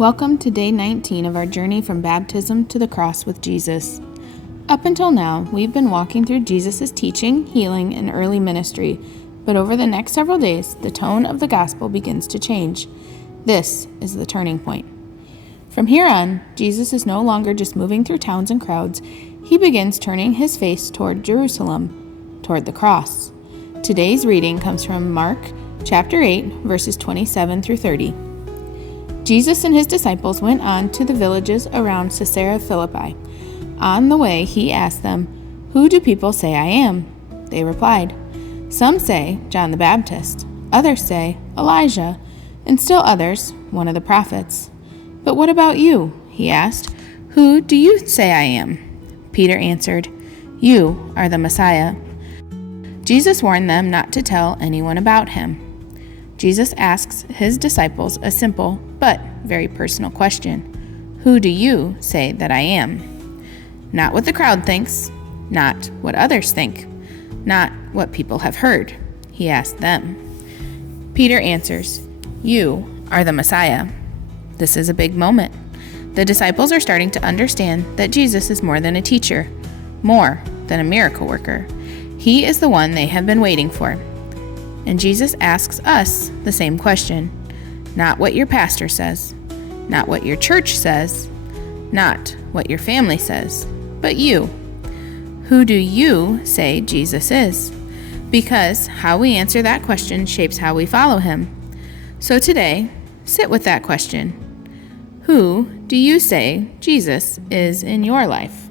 Welcome to day 19 of our journey from baptism to the cross with Jesus. Up until now, we've been walking through Jesus' teaching, healing, and early ministry, but over the next several days, the tone of the gospel begins to change. This is the turning point. From here on, Jesus is no longer just moving through towns and crowds. He begins turning his face toward Jerusalem, toward the cross. Today's reading comes from Mark chapter 8, verses 27 through 30. Jesus and his disciples went on to the villages around Caesarea Philippi. On the way, he asked them, "Who do people say I am?" They replied, "Some say John the Baptist, others say Elijah, and still others, one of the prophets." "But what about you?" he asked. "Who do you say I am?" Peter answered, "You are the Messiah." Jesus warned them not to tell anyone about him. Jesus asks his disciples a simple but very personal question. Who do you say that I am? Not what the crowd thinks, not what others think, not what people have heard. He asked them. Peter answers, "You are the Messiah." This is a big moment. The disciples are starting to understand that Jesus is more than a teacher, more than a miracle worker. He is the one they have been waiting for. And Jesus asks us the same question. Not what your pastor says, not what your church says, not what your family says, but you. Who do you say Jesus is? Because how we answer that question shapes how we follow him. So today, sit with that question. Who do you say Jesus is in your life?